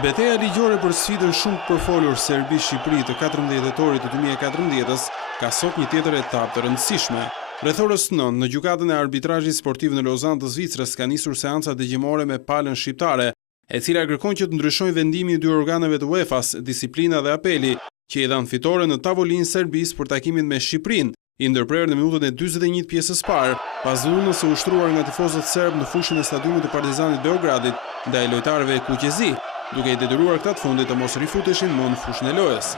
Betejë ligjore për sfidën shumë të përfolur Serbi-Shqipëri të 14 dhjetorit të 2014-s ka sot një tjetër etapë të rëndësishme. Rreth orës 9 në gjykatën e arbitrazhit sportiv në Lozan të Zvicrës ka nisur seanca dëgjimore me palën shqiptare, e cila kërkon që të ndryshojë vendimin e dy organeve të UEFA-s, disiplina dhe apeli, që i dhanë fitore në tavolinë Serbisë për takimin me Shqipërinë, i ndërprerë në minutën e 41 pjesës parë, pas dhunës së ushtruar nga tifozët serb në fushën e stadiumit të Partizanit Beogradit ndaj lojtarëve e Kuqezi, duke i detyruar këta të fundit të mos rifuteshin më në fushën e lojës.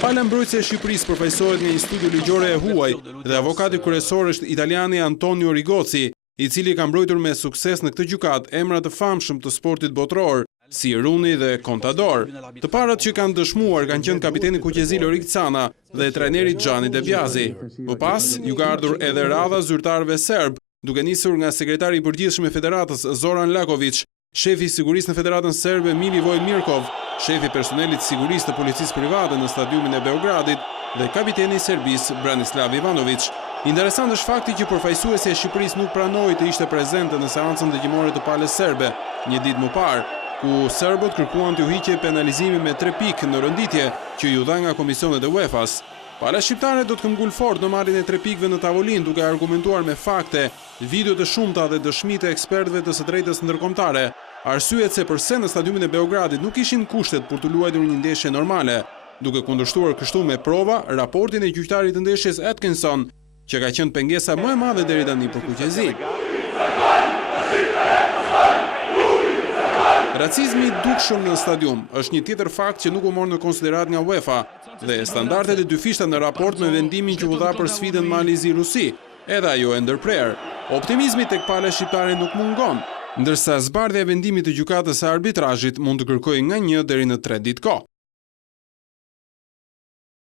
Pala mbrojtëse e Shqipërisë përfaqësohet nga një studio ligjore e huaj dhe avokati kryesor është italiani Antonio Rigozzi, i cili ka mbrojtur me sukses në këtë gjykatë emra të famshëm të sportit botror, si Runi dhe Contador. Të parat që kanë dëshmuar kanë qenë kapiteni Kuqezi Lorik Cana dhe trajneri Gianni De Biasi. Më pas, ju ka ardhur edhe radha zyrtarëve serb, duke nisur nga sekretari i përgjithshëm i federatës Zoran Laković, shefi i sigurisë në Federatën Serbe Milivoj Mirkov, shefi personelit sigurisë të policisë private në stadiumin e Beogradit dhe kapiteni i Serbisë Branislav Ivanović. Interesant është fakti që përfaqësuesi e Shqipërisë nuk pranoi të ishte prezente në seancën dëgjimore të palës serbe, një ditë më parë, ku serbët kërkuan të uhiqe penalizimi me 3 pikë në rënditje që ju dha nga komisionet e UEFA-s. Pala shqiptare do të këmbgul fort në marrjen e 3 pikëve në tavolinë, duke argumentuar me fakte, video të shumta dhe dëshmitë e ekspertëve të së drejtës ndërkombëtare, arsyet se pse në stadiumin e Beogradit nuk ishin kushtet për të luajtur një ndeshje normale, duke kundërshtuar kështu me prova raportin e gjyqtarit të ndeshjes Atkinson, që ka qenë pengesa më e madhe deri tani për Kuqezi. Racizmi i dukshëm në stadium është një tjetër fakt që nuk u mor në konsiderat nga UEFA dhe standardet e dyfishta në raport me vendimin që u dha për sfidën Malizi-Rusi, edhe ajo e ndërprerë. Optimizmi tek pala shqiptare nuk mungon, ndërsa zbardhja e vendimit të gjykatës së arbitrazhit mund të kërkojë nga 1 deri në 3 ditë kohë.